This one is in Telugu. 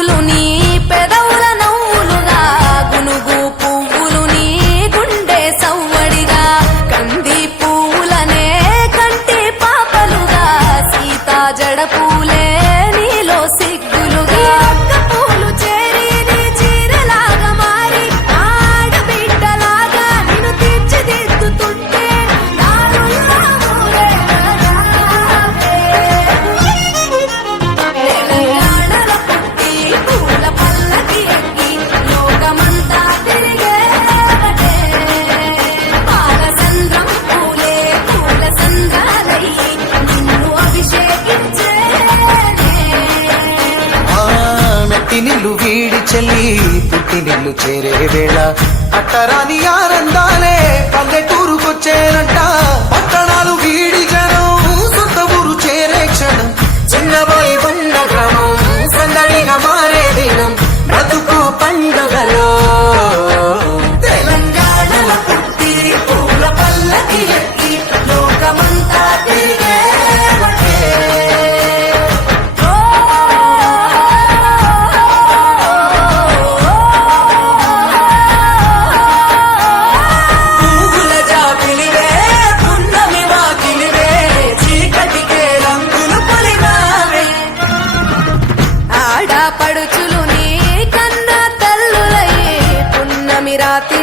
పువ్వులు నీ పెదవుల నవ్వులుగా గునుగు పువ్వులు నీ గుండె సవ్వడిగా కంది పువ్వులనే కంటి పాపలుగా సీతా జడ పూలే నీలో సిగ్గులుగా పూలు చేరి నీ చీరలాగా మారి ఆడబిడ్డలాగా నిన్ను తీర్చిదిద్దుతుంటే నిల్లు వీడి చెల్లి పుట్టి నిల్లు చేరే వేళ అట్టరాని ఆనందాలే పల్లెటూరుకొచ్చేనంట పట్టణాలు వీడి జనం సొంత ఊరు చేరే క్షణం చిన్నబోయి బండ గ్రామం సందడిగా మారే దినం బ్రతుకు పండుగలో తెలంగాణల పుట్టి పూల పల్లకి ఎక్కి లోకమంతా తిరిగే పడుచులు నీ కన్నా తల్లులయ్యే పున్నమి రాతి